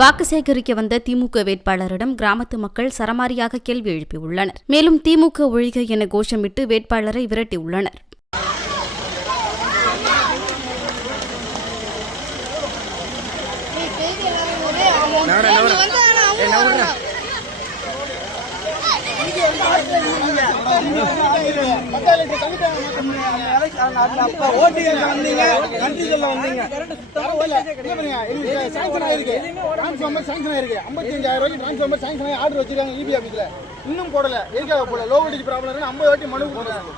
வாக்கு சேகரிக்க வந்த திமுக வேட்பாளரிடம் கிராமத்து மக்கள் சரமாரியாக கேள்வி எழுப்பியுள்ளனர். மேலும் திமுக ஒழிக என கோஷமிட்டு வேட்பாளரை விரட்டியுள்ளனர். இன்னும் போடல எதுக்காக போடல லோ வோல்டேஜ் ப்ராப்ளம் 50 வாட்டி மனு கொடுக்குறாங்க.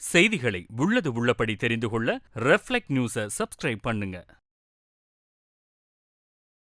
செய்திகளை உள்ளது உள்ளபடி தெரிந்து கொள்ள ரெஃப்ளெக்ட் நியூஸை சப்ஸ்கிரைப் பண்ணுங்க.